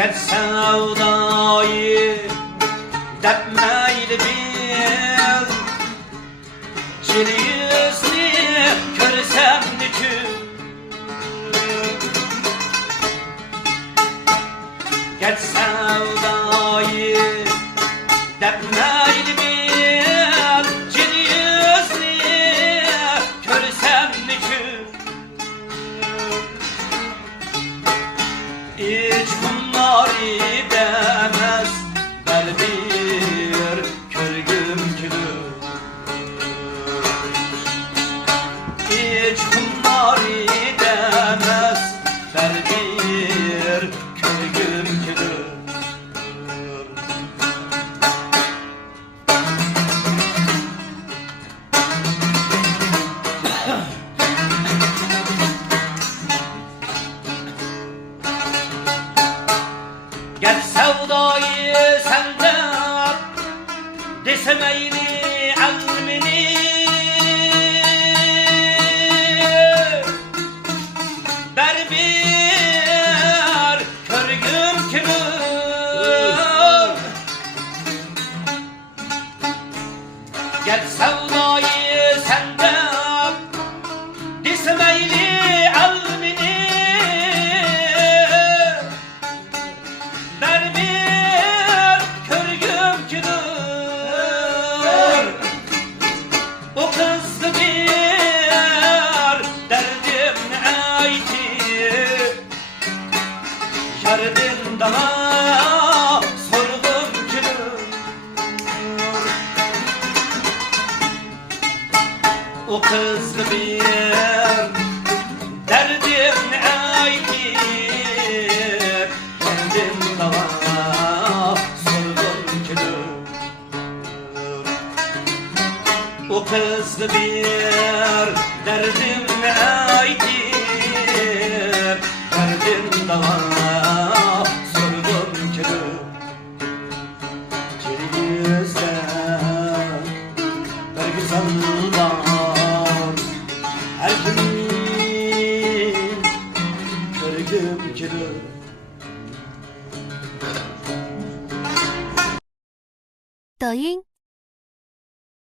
Gel sevdayı depmeyli bil, çili yüzlü körsem nüküm. Gel sevdayı depmeyli bil, çili yüzlü körsem nüküm. Hiç bunları demez bel bir körgüm külür. Hiç bunları demez bel bir körgüm külür. Gel sevdayı senden desem eyli almini, ber bir körgüm külür. Gel sevdayı senden desem eyli almini, ber bir körgüm külür. O kızdı bir derdim ayti, şerdin dana sorgum külür. O kızdı bir derdim ayti, şerdin dana sorgum külür. O kızdı bir derdim aytir, derdim dava sorgun külür. Çeli yüzle bir güzel var, her gün körgüm külür.抖音